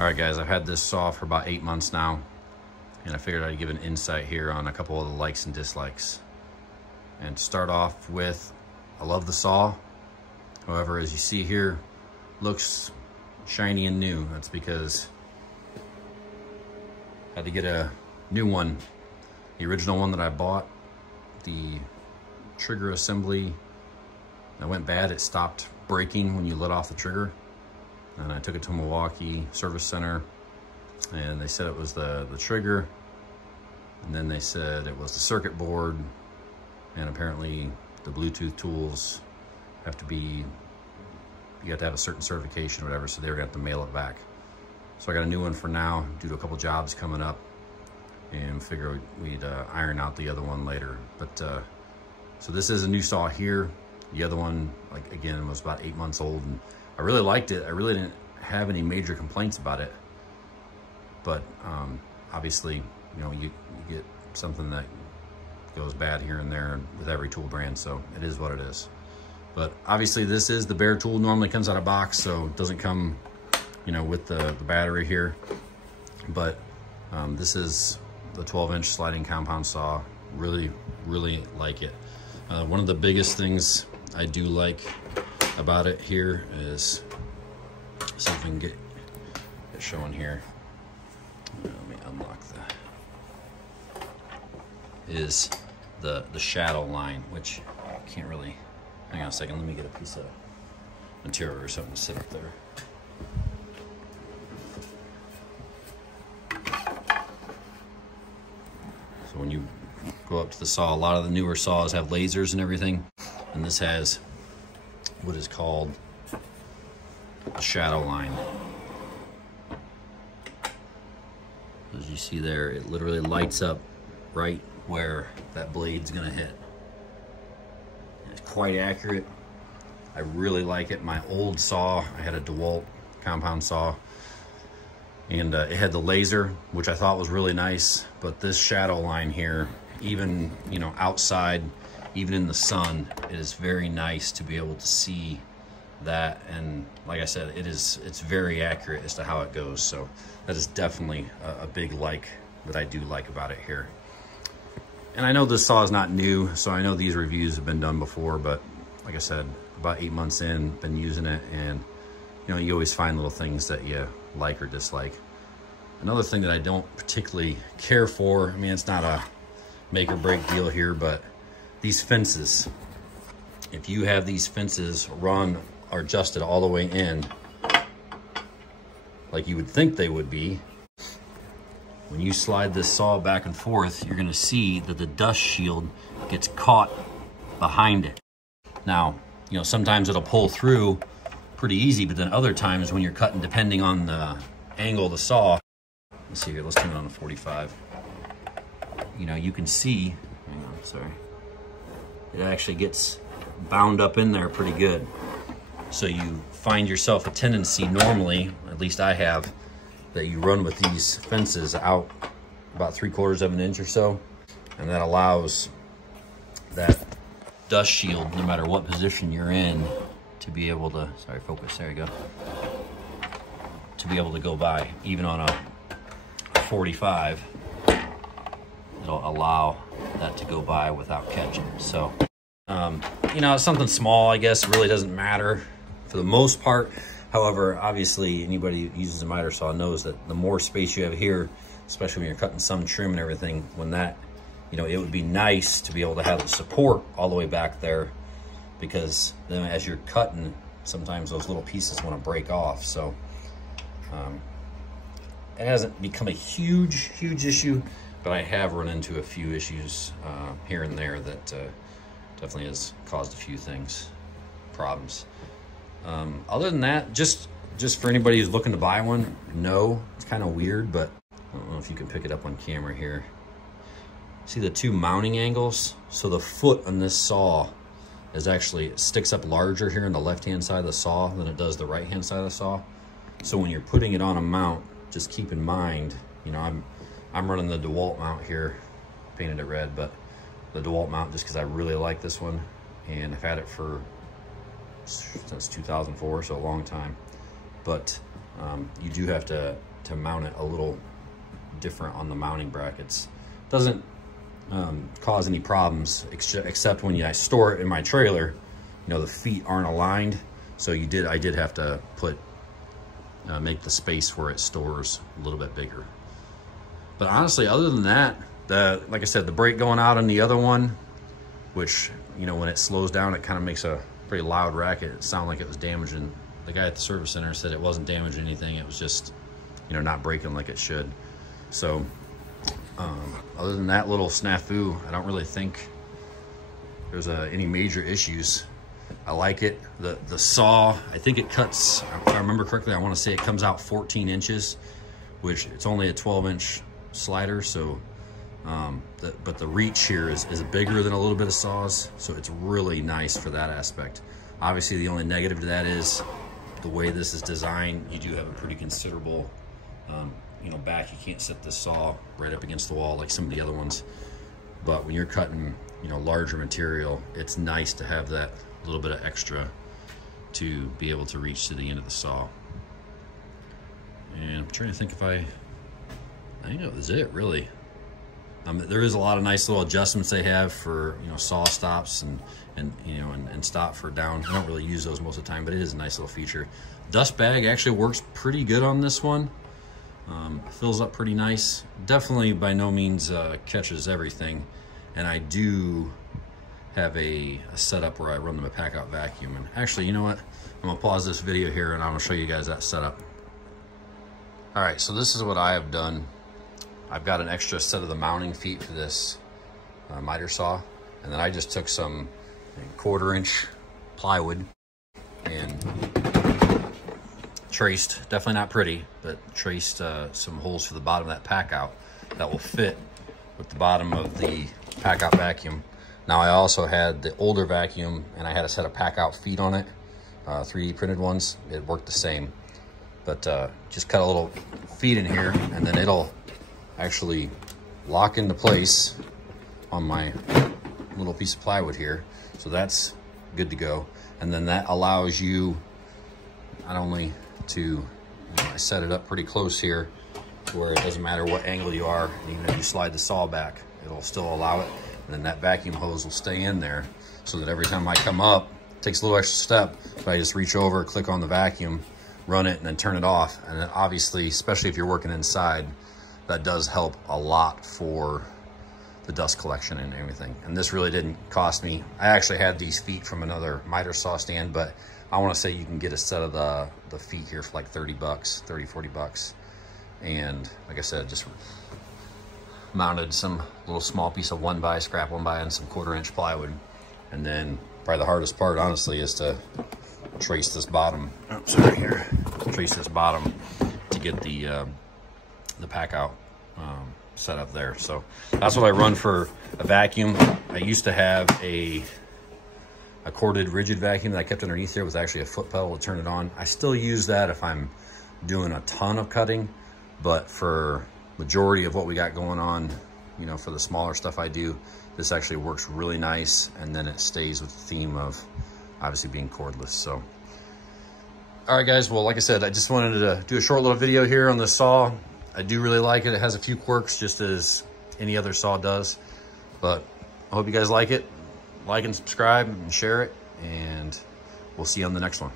All right, guys, I've had this saw for about 8 months now, and I figured I'd give an insight here on a couple of the likes and dislikes. And to start off with, I love the saw. However, as you see here, looks shiny and new. That's because I had to get a new one. The original one that I bought, the trigger assembly, that went bad. It stopped breaking when you let off the trigger. And I took it to Milwaukee service center, and they said it was the trigger, and then they said it was the circuit board, and apparently the Bluetooth tools have to be, you have to have a certain certification or whatever, so they were gonna have to mail it back. So I got a new one for now, due to a couple jobs coming up, and figure we'd iron out the other one later. But so this is a new saw here. The other one, like again, was about 8 months old, and I really liked it. I really didn't have any major complaints about it. But obviously, you know, you get something that goes bad here and there with every tool brand, so it is what it is. But obviously this is the bare tool, normally comes out of box, so it doesn't come, you know, with the battery here. But this is the 12-inch sliding compound saw. Really, really like it. One of the biggest things I do like about it here is, see if we can get it showing here. Let me unlock that. Is the shadow line, which I can't really, hang on a second, let me get a piece of material or something to sit up there. So when you go up to the saw, a lot of the newer saws have lasers and everything, and this has what is called a shadow line. As you see there, it literally lights up right where that blade's gonna hit. It's quite accurate. I really like it. My old saw, I had a DeWalt compound saw, and it had the laser, which I thought was really nice, but this shadow line here, even, you know, outside, even in the sun, it is very nice to be able to see that. And like I said, it's very accurate as to how it goes. So that is definitely a big like that I do like about it here. And I know this saw is not new, so I know these reviews have been done before, but like I said, about 8 months in, been using it, and you know, you always find little things that you like or dislike. Another thing that I don't particularly care for, I mean, it's not a make or break deal here, but these fences, if you have these fences run or adjusted all the way in, like you would think they would be, when you slide this saw back and forth, you're gonna see that the dust shield gets caught behind it. Now, you know, sometimes it'll pull through pretty easy, but then other times when you're cutting, depending on the angle of the saw, let's see here, let's turn it on to 45. You know, you can see, hang on, sorry. It actually gets bound up in there pretty good. So you find yourself a tendency normally, at least I have, that you run with these fences out about 3/4 of an inch or so, and that allows that dust shield, no matter what position you're in, to be able to, sorry, focus, there you go, to be able to go by. Even on a 45, it'll allow that to go by without catching. So, you know, it's something small, I guess, really doesn't matter for the most part. However, obviously, anybody who uses a miter saw knows that the more space you have here, especially when you're cutting some trim and everything, when that, you know, it would be nice to be able to have the support all the way back there, because then as you're cutting, sometimes those little pieces want to break off. So it hasn't become a huge issue, but I have run into a few issues here and there that definitely has caused a few problems. Other than that, just for anybody who's looking to buy one, no, it's kind of weird, but I don't know if you can pick it up on camera here. See the two mounting angles? So the foot on this saw is actually, it sticks up larger here on the left-hand side of the saw than it does the right-hand side of the saw. So when you're putting it on a mount, just keep in mind, you know, I'm running the DeWalt mount here, painted it red, but the DeWalt mount just because I really like this one, and I've had it since 2004, so a long time. But you do have to to mount it a little different on the mounting brackets. Doesn't cause any problems, except when I store it in my trailer, you know, the feet aren't aligned. So I did have to put, make the space where it stores a little bit bigger. But honestly, other than that, like I said, the brake going out on the other one, which, you know, when it slows down, it kind of makes a pretty loud racket. It sounded like it was damaging. The guy at the service center said it wasn't damaging anything. It was just, you know, not braking like it should. So other than that little snafu, I don't really think there's any major issues. I like it. The saw, I think it cuts, if I remember correctly, I want to say it comes out 14 inches, which it's only a 12-inch slider. So, but the reach here is bigger than a little bit of saws. So it's really nice for that aspect. Obviously, the only negative to that is the way this is designed. You do have a pretty considerable, you know, back. You can't set this saw right up against the wall like some of the other ones. But when you're cutting, you know, larger material, it's nice to have that little bit of extra to be able to reach to the end of the saw. And I'm trying to think if I think that was it, really. There is a lot of nice little adjustments they have for, you know, saw stops and you know, and stop for down. I don't really use those most of the time, but it is a nice little feature. Dust bag actually works pretty good on this one. Fills up pretty nice. Definitely by no means catches everything. And I do have a setup where I run the Packout vacuum. And actually, you know what? I'm gonna pause this video here and I'm gonna show you guys that setup. All right, so this is what I have done. I've got an extra set of the mounting feet for this miter saw. And then I just took some 1/4-inch plywood and traced, definitely not pretty, but traced some holes for the bottom of that Packout that will fit with the bottom of the Packout vacuum. Now I also had the older vacuum and I had a set of Packout feet on it, 3D printed ones. It worked the same, but just cut a little feet in here and then it'll actually lock into place on my little piece of plywood here. So that's good to go. And then that allows you not only to, you know, I set it up pretty close here where it doesn't matter what angle you are, and even if you slide the saw back, it'll still allow it. And then that vacuum hose will stay in there so that every time I come up, it takes a little extra step, but I just reach over, click on the vacuum, run it, and then turn it off. And then obviously, especially if you're working inside, that does help a lot for the dust collection and everything. And this really didn't cost me. I actually had these feet from another miter saw stand, but I want to say you can get a set of the feet here for like 30 bucks, 30, 40 bucks. And like I said, just mounted some little small piece of scrap 1x and some 1/4-inch plywood. And then probably the hardest part, honestly, is to trace this bottom. Oh, sorry, here. Trace this bottom to get the Packout set up there. So that's what I run for a vacuum. I used to have a corded rigid vacuum that I kept underneath there with actually a foot pedal to turn it on. I still use that if I'm doing a ton of cutting, but for majority of what we got going on, you know, for the smaller stuff I do, this actually works really nice. And then it stays with the theme of obviously being cordless. So, all right, guys. Well, like I said, I just wanted to do a short little video here on the saw. I do really like it. It has a few quirks just as any other saw does, but I hope you guys like it. Like and subscribe and share it, and we'll see you on the next one.